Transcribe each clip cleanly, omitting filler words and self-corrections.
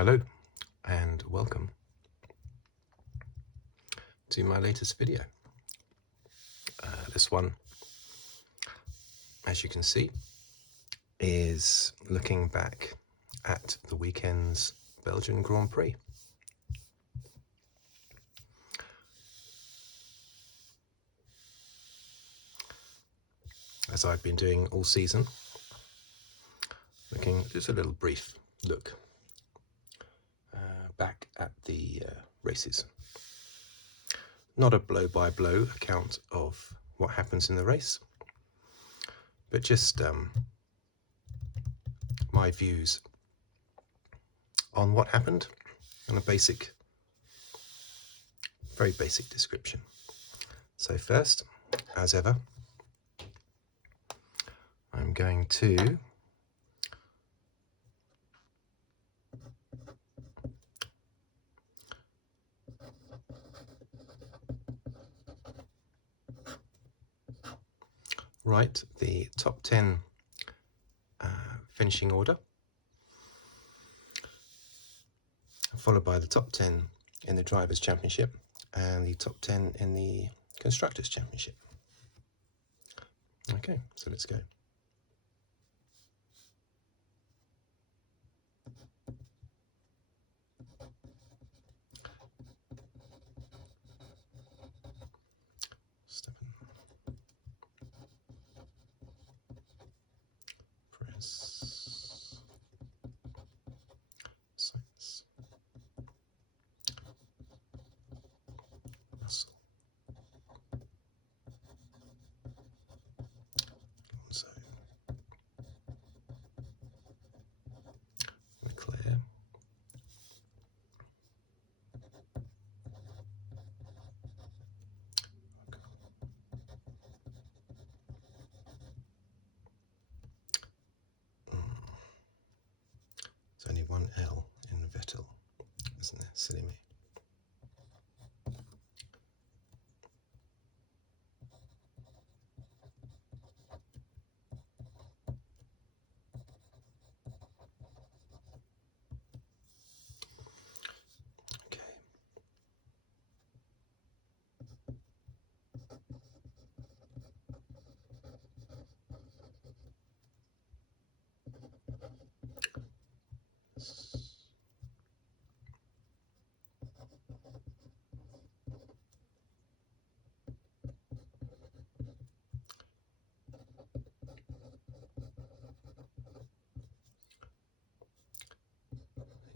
Hello and welcome to my latest video. This one, as you can see, is looking back at the weekend's Belgian Grand Prix. As I've been doing all season, looking just a little brief look back at the races. Not a blow-by-blow account of what happens in the race, but just my views on what happened and a very basic description. So first, as ever, I'm going to write the top 10 finishing order, followed by the top 10 in the Drivers' Championship and the top 10 in the Constructors' Championship. Okay, so let's go. Verstappen, Perez, Sainz, Russell, Alonso, Leclerc, There's only one L in Vettel, isn't there? Silly me. Okay.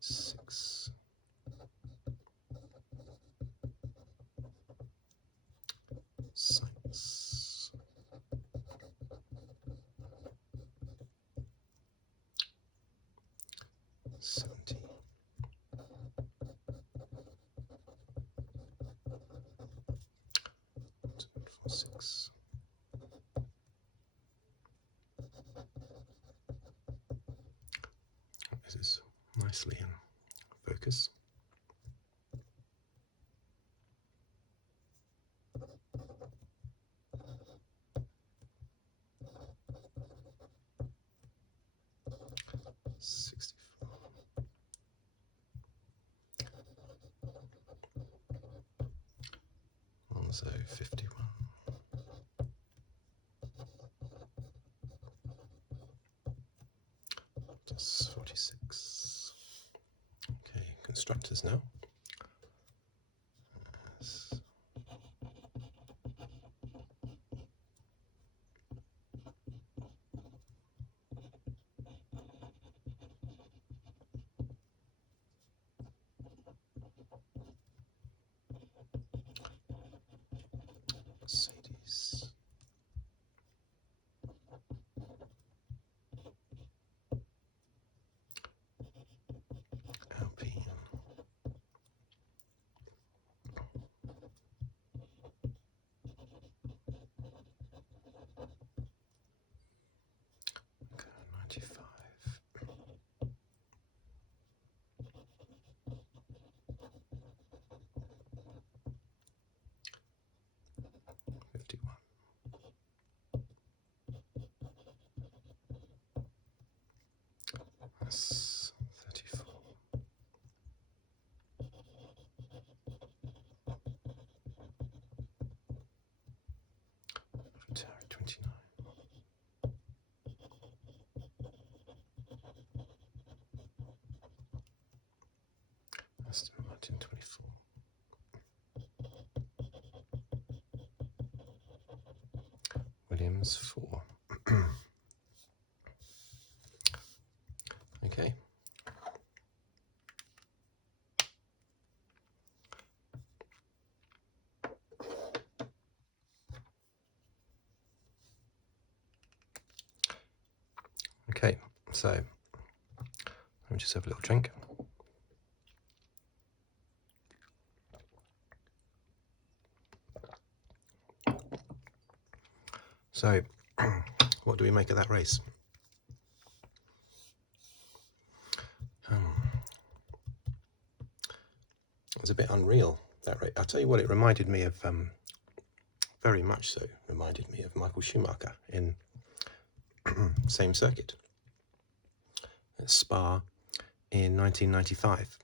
Six. Sainz. $70. 6. This is nicely in focus. Alonso 51. Just 46. Okay, constructors now. Yes. Mercedes. Alpine. Okay, 95. That's 34. 1924. Williams 4. Okay. Okay, so let me just have a little drink. So, what do we make of that race? It was a bit unreal, that race. I'll tell you what, it reminded me of, very much so, reminded me of Michael Schumacher in same circuit, at Spa in 1995,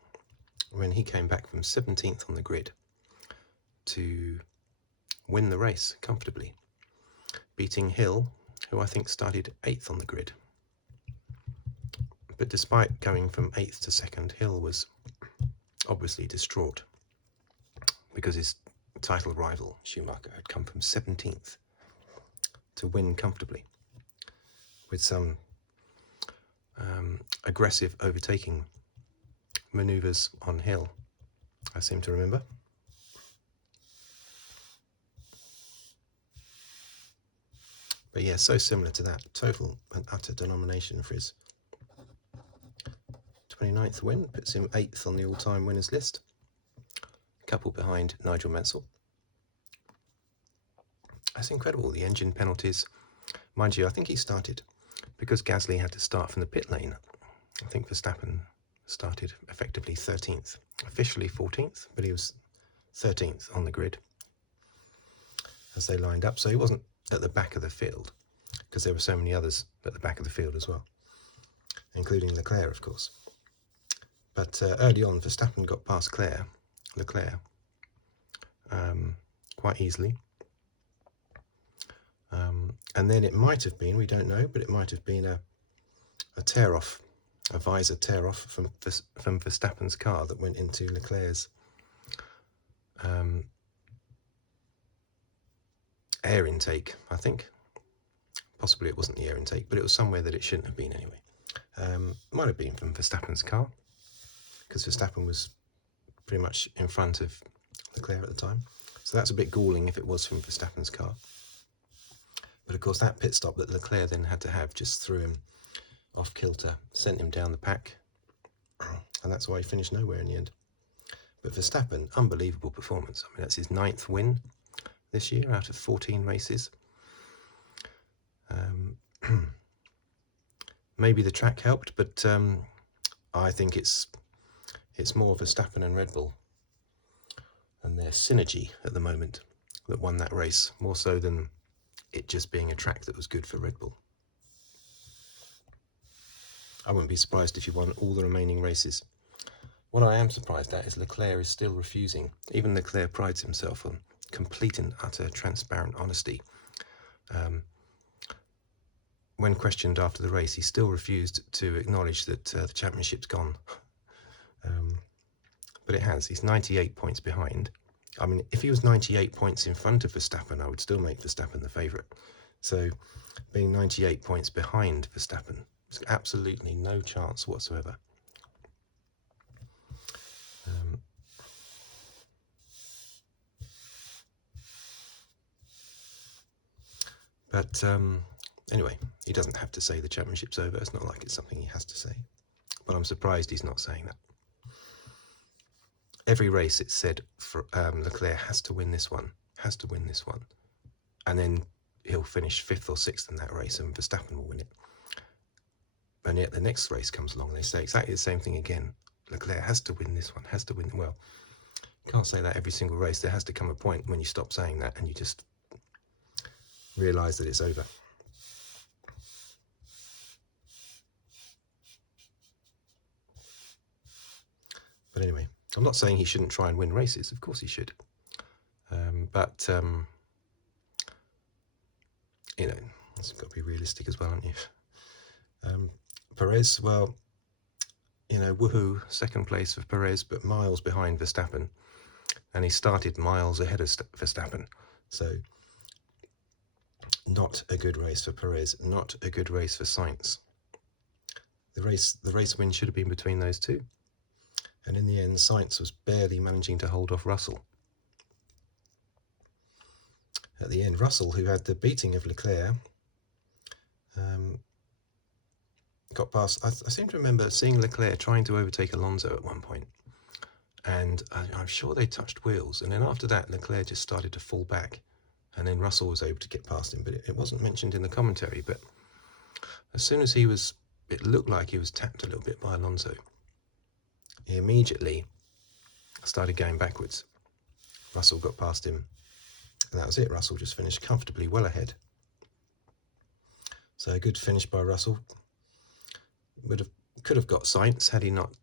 when he came back from 17th on the grid to win the race comfortably, beating Hill, who I think started 8th on the grid. But despite going from 8th to 2nd, Hill was obviously distraught because his title rival, Schumacher, had come from 17th to win comfortably with some aggressive overtaking manoeuvres on Hill, I seem to remember. But yeah, so similar to that. Total and utter denomination for his 29th win, puts him 8th on the all-time winners list, a couple behind Nigel Mansell. That's incredible, the engine penalties. Mind you, I think he started, because Gasly had to start from the pit lane, I think Verstappen started effectively 13th, officially 14th, but he was 13th on the grid as they lined up. So he wasn't at the back of the field, because there were so many others at the back of the field as well, including Leclerc, of course. But early on, Verstappen got past Leclerc quite easily. And then it might have been, we don't know, but it might have been a tear-off, a visor tear-off from Verstappen's car that went into Leclerc's air intake, I think. Possibly it wasn't the air intake, but it was somewhere that it shouldn't have been anyway. Might have been from Verstappen's car, because Verstappen was pretty much in front of Leclerc at the time. So that's a bit galling if it was from Verstappen's car. But of course that pit stop that Leclerc then had to have just threw him off kilter, sent him down the pack, and that's why he finished nowhere in the end. But Verstappen, unbelievable performance. I mean, that's his 9th win this year out of 14 races. Maybe the track helped, but I think it's more Verstappen and Red Bull and their synergy at the moment that won that race, more so than it just being a track that was good for Red Bull. I wouldn't be surprised if he won all the remaining races. What I am surprised at is Leclerc is still refusing. Even Leclerc prides himself on complete and utter transparent honesty. When questioned after the race, he still refused to acknowledge that the championship's gone. But it has. He's 98 points behind. I mean, if he was 98 points in front of Verstappen, I would still make Verstappen the favourite. So being 98 points behind Verstappen, there's absolutely no chance whatsoever. But anyway, he doesn't have to say the championship's over. It's not like it's something he has to say. But I'm surprised he's not saying that. Every race it's said for Leclerc has to win this one, and then he'll finish 5th or 6th in that race and Verstappen will win it. And yet the next race comes along and they say exactly the same thing again. Leclerc has to win this one, has to win. Well, you can't say that every single race. There has to come a point when you stop saying that and you just realise that it's over. But anyway, I'm not saying he shouldn't try and win races. Of course he should. But you know, you've got to be realistic as well, haven't you? Perez, well, you know, woohoo, second place for Perez, but miles behind Verstappen. And he started miles ahead of Verstappen. So not a good race for Perez, not a good race for Sainz. The race win should have been between those two. And in the end, Sainz was barely managing to hold off Russell. At the end, Russell, who had the beating of Leclerc, got past. I seem to remember seeing Leclerc trying to overtake Alonso at one point, and I'm sure they touched wheels. And then after that, Leclerc just started to fall back, and then Russell was able to get past him. But it wasn't mentioned in the commentary. But as soon as it looked like he was tapped a little bit by Alonso. He immediately started going backwards. Russell got past him, and that was it. Russell just finished comfortably well ahead. So a good finish by Russell. Could have got Sainz had he not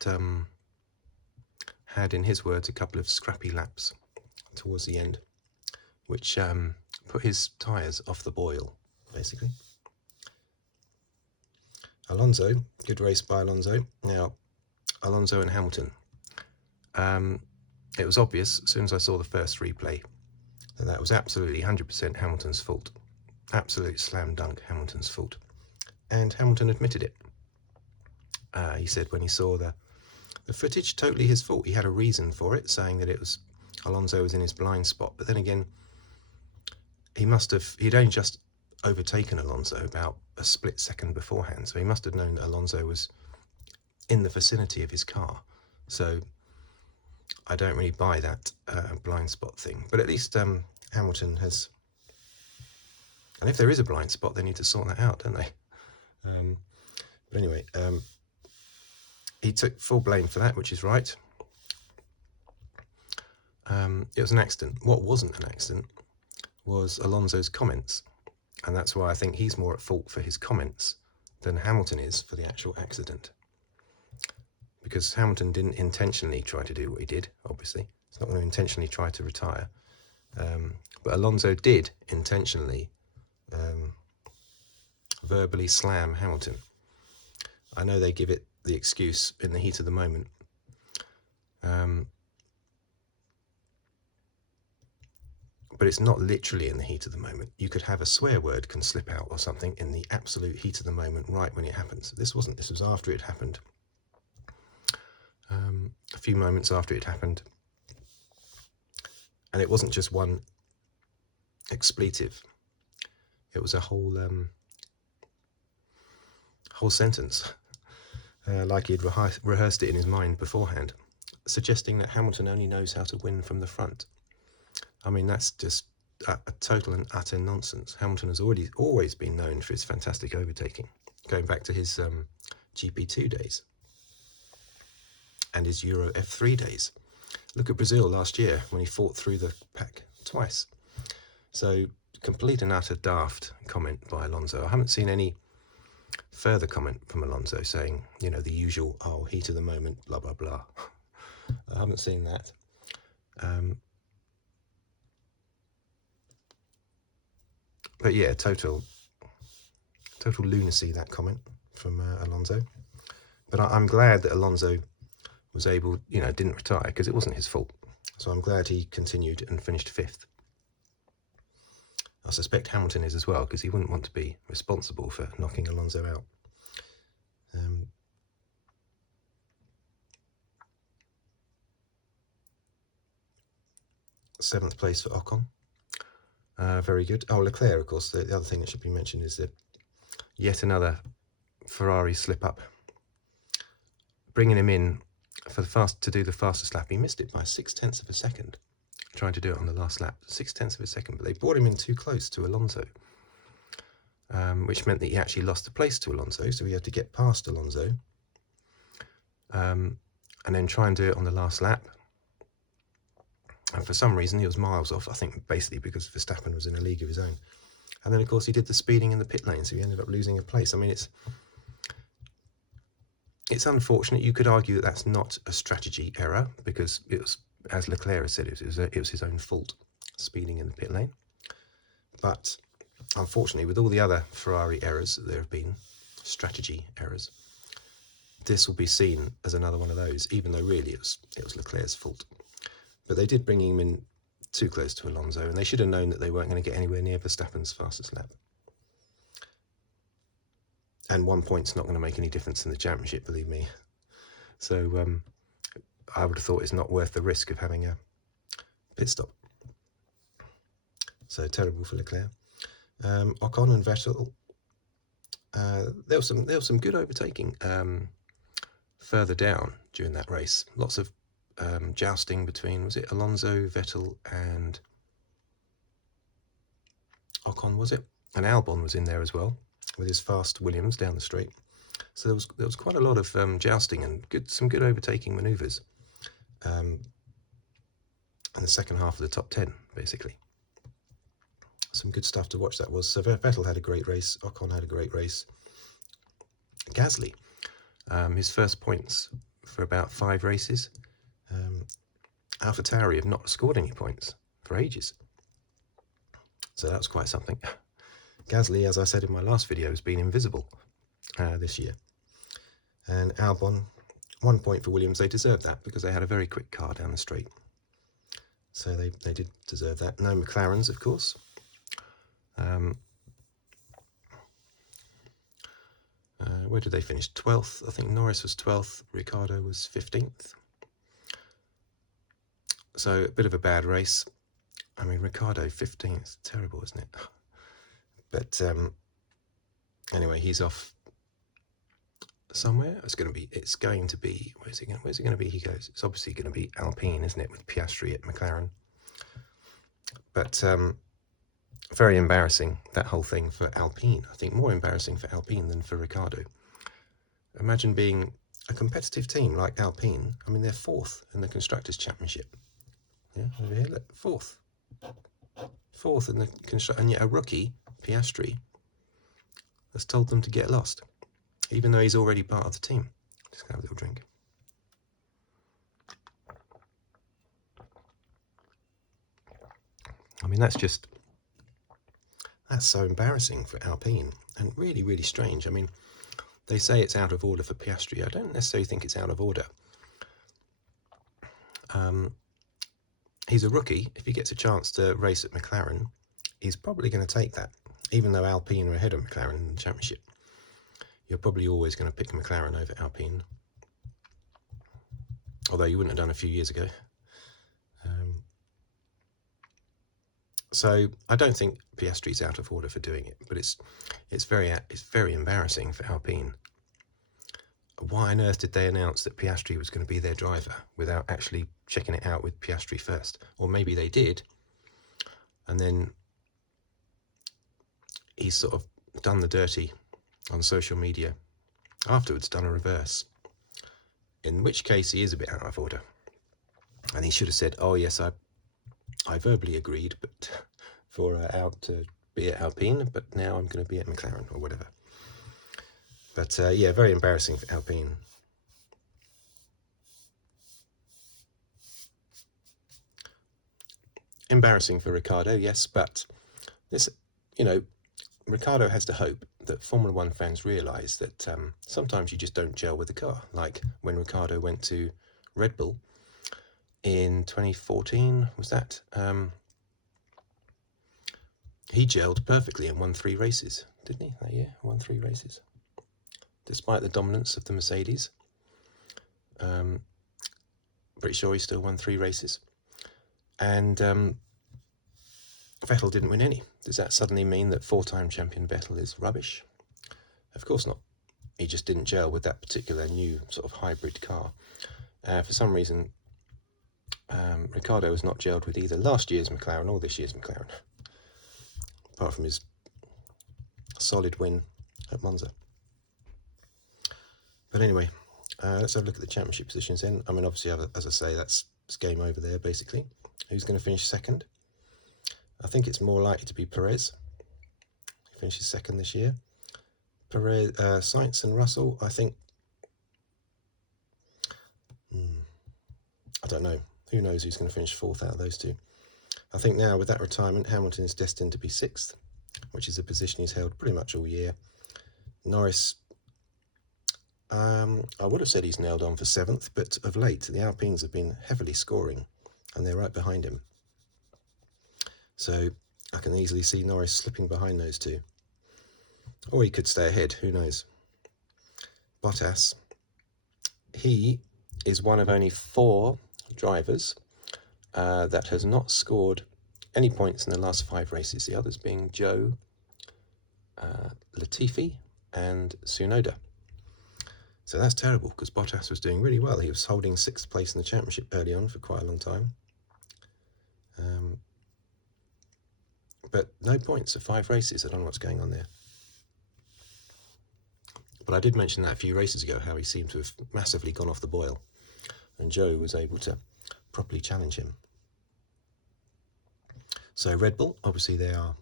had, in his words, a couple of scrappy laps towards the end, which put his tyres off the boil, basically. Alonso, good race by Alonso. Now, Alonso and Hamilton. It was obvious as soon as I saw the first replay that was absolutely 100% Hamilton's fault. Absolute slam dunk Hamilton's fault. And Hamilton admitted it. He said when he saw the footage, totally his fault. He had a reason for it, saying that it was Alonso was in his blind spot. But then again, he'd only just overtaken Alonso about a split second beforehand. So he must have known that Alonso was in the vicinity of his car. So I don't really buy that blind spot thing. But at least Hamilton has... And if there is a blind spot, they need to sort that out, don't they? But anyway, he took full blame for that, which is right. It was an accident. What wasn't an accident was Alonso's comments. And that's why I think he's more at fault for his comments than Hamilton is for the actual accident. Because Hamilton didn't intentionally try to do what he did, obviously. He's not going to intentionally try to retire. But Alonso did intentionally verbally slam Hamilton. I know they give it the excuse in the heat of the moment. But it's not literally in the heat of the moment. You could have a swear word can slip out or something in the absolute heat of the moment, right when it happens. This wasn't. This was after it happened. A few moments after it happened. And it wasn't just one expletive. It was a whole sentence, like he'd rehearsed it in his mind beforehand, suggesting that Hamilton only knows how to win from the front. I mean, that's just a total and utter nonsense. Hamilton has always been known for his fantastic overtaking, going back to his GP2 days and his Euro F3 days. Look at Brazil last year when he fought through the pack twice. So, complete and utter daft comment by Alonso. I haven't seen any further comment from Alonso saying, you know, the usual, oh, heat of the moment, blah, blah, blah. I haven't seen that. But yeah, total lunacy, that comment from Alonso. But I'm glad that Alonso was able, you know, didn't retire, because it wasn't his fault. So I'm glad he continued and finished fifth. I suspect Hamilton is as well, because he wouldn't want to be responsible for knocking Alonso out. Seventh place for Ocon. Very good. Oh, Leclerc, of course. The other thing that should be mentioned is that yet another Ferrari slip up. Bringing him in to do the fastest lap. He missed it by 0.6 of a second, trying to do it on the last lap. 0.6 of a second, but they brought him in too close to Alonso, which meant that he actually lost the place to Alonso, so he had to get past Alonso and then try and do it on the last lap. And for some reason, he was miles off, I think basically because Verstappen was in a league of his own. And then, of course, he did the speeding in the pit lane, so he ended up losing a place. I mean, it's unfortunate. You could argue that that's not a strategy error, because it was, as Leclerc said, it was his own fault, speeding in the pit lane. But unfortunately, with all the other Ferrari errors that there have been, strategy errors, this will be seen as another one of those, even though really it was Leclerc's fault. But they did bring him in too close to Alonso, and they should have known that they weren't going to get anywhere near Verstappen's fastest lap. And 1 point's not going to make any difference in the championship, believe me. So I would have thought it's not worth the risk of having a pit stop. So terrible for Leclerc. Ocon and Vettel. There was some good overtaking further down during that race. Lots of jousting between, was it Alonso, Vettel, and Ocon, was it? And Albon was in there as well, with his fast Williams down the straight. So there was quite a lot of jousting and some good overtaking manoeuvres in the second half of the top 10, basically. Some good stuff to watch that was. So Vettel had a great race, Ocon had a great race. Gasly, his first points for about 5 races. AlphaTauri have not scored any points for ages. So that was quite something. Gasly, as I said in my last video, has been invisible this year. And Albon, 1 point for Williams. They deserved that because they had a very quick car down the straight. So they did deserve that. No McLarens, of course. Where did they finish? 12th. I think Norris was 12th. Ricciardo was 15th. So a bit of a bad race. I mean, Ricciardo 15th. Terrible, isn't it? But anyway, he's off somewhere. It's going to be. Where's it going to be? He goes. It's obviously going to be Alpine, isn't it, with Piastri at McLaren? But very embarrassing, that whole thing for Alpine. I think more embarrassing for Alpine than for Ricciardo. Imagine being a competitive team like Alpine. I mean, they're 4th in the Constructors' Championship. Yeah, over here, look, 4th. 4th in the Constructors, and yet a rookie, Piastri, has told them to get lost, even though he's already part of the team. Just have a little drink. I mean, that's so embarrassing for Alpine, and really, really strange. I mean, they say it's out of order for Piastri. I don't necessarily think it's out of order. He's a rookie. If he gets a chance to race at McLaren, he's probably going to take that, even though Alpine are ahead of McLaren in the championship. You're probably always going to pick McLaren over Alpine, although you wouldn't have done a few years ago. So I don't think Piastri's out of order for doing it, but it's very embarrassing for Alpine. Why on earth did they announce that Piastri was going to be their driver without actually checking it out with Piastri first? Or maybe they did, and then he's sort of done the dirty on social media afterwards, done a reverse, in which case he is a bit out of order. And he should have said, oh yes, I verbally agreed, but for out to be at Alpine, but now I'm going to be at McLaren or whatever. But yeah, very embarrassing for Alpine. Embarrassing for Ricciardo, yes, but this, Ricciardo has to hope that Formula One fans realise that sometimes you just don't gel with the car. Like when Ricciardo went to Red Bull in 2014, was that? He gelled perfectly and won 3 races, didn't he, that year? Won 3 races. Despite the dominance of the Mercedes. Pretty sure he still won 3 races. And Vettel didn't win any. Does that suddenly mean that 4-time champion Vettel is rubbish? Of course not. He just didn't gel with that particular new sort of hybrid car. For some reason, Ricciardo has not gelled with either last year's McLaren or this year's McLaren, apart from his solid win at Monza. But anyway, let's have a look at the championship positions then. I mean, obviously, as I say, it's game over there, basically. Who's going to finish second? I think it's more likely to be Perez. He finishes second this year. Perez, Sainz and Russell, I think... I don't know. Who knows who's going to finish 4th out of those 2? I think now, with that retirement, Hamilton is destined to be 6th, which is a position he's held pretty much all year. Norris I would have said he's nailed on for 7th, but of late the Alpines have been heavily scoring and they're right behind him. So I can easily see Norris slipping behind those two. Or he could stay ahead, who knows. Bottas, he is one of only 4 drivers that has not scored any points in the last 5 races. The others being Joe, Latifi and Tsunoda. So that's terrible because Bottas was doing really well. He was holding 6th place in the championship early on for quite a long time. But no points of 5 races. I don't know what's going on there. But I did mention that a few races ago, how he seemed to have massively gone off the boil. And Joe was able to properly challenge him. So Red Bull, obviously they're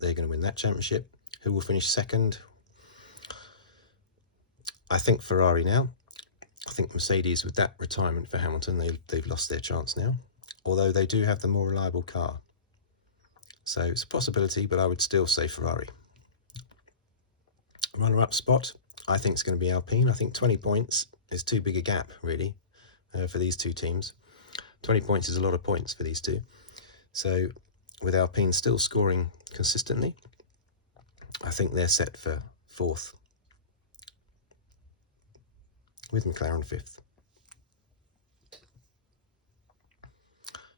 going to win that championship. Who will finish 2nd? I think Ferrari now. I think Mercedes, with that retirement for Hamilton, they've lost their chance now. Although they do have the more reliable car. So it's a possibility, but I would still say Ferrari. Runner-up spot, I think it's going to be Alpine. I think 20 points is too big a gap, really, for these two teams. 20 points is a lot of points for these two. So with Alpine still scoring consistently, I think they're set for 4th, with McLaren 5th.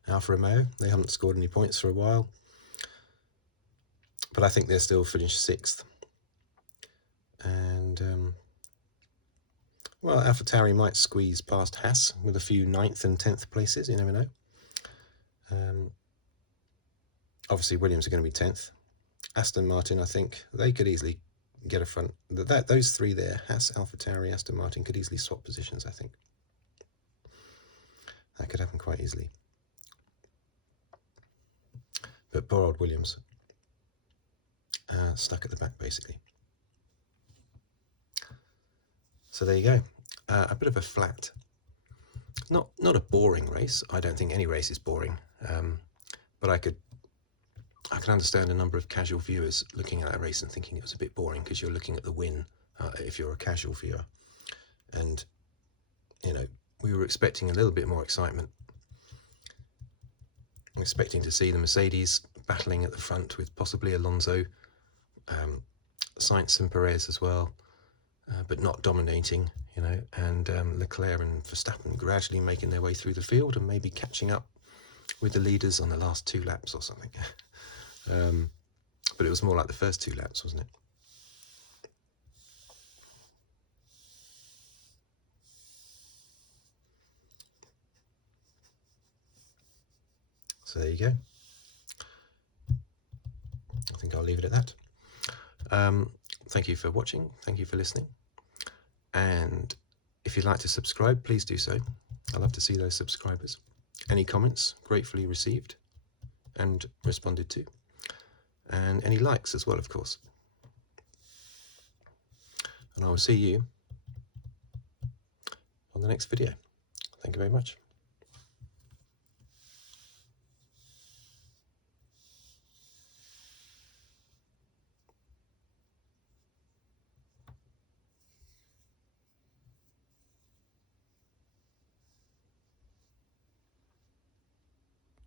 Alfa Romeo, they haven't scored any points for a while, but I think they'll still finish 6th. And, well, AlphaTauri might squeeze past Haas with a few 9th and 10th places, you never know. Obviously, Williams are going to be 10th. Aston Martin, I think, they could easily get a front. Those 3 there, Haas, AlphaTauri, Aston Martin, could easily swap positions, I think. That could happen quite easily. But poor old Williams, stuck at the back, basically. So there you go. A bit of a flat, not a boring race. I don't think any race is boring, but I can understand a number of casual viewers looking at that race and thinking it was a bit boring because you're looking at the win if you're a casual viewer. And, you know, we were expecting a little bit more excitement. I'm expecting to see the Mercedes battling at the front with possibly Alonso, Sainz and Perez as well, but not dominating, you know, and Leclerc and Verstappen gradually making their way through the field and maybe catching up with the leaders on the last 2 laps or something. But it was more like the first 2 laps, wasn't it? So there you go. I think I'll leave it at that. Thank you for watching. Thank you for listening. And if you'd like to subscribe, please do so. I'd love to see those subscribers. Any comments, gratefully received and responded to. And any likes as well, of course. And I will see you on the next video. Thank you very much.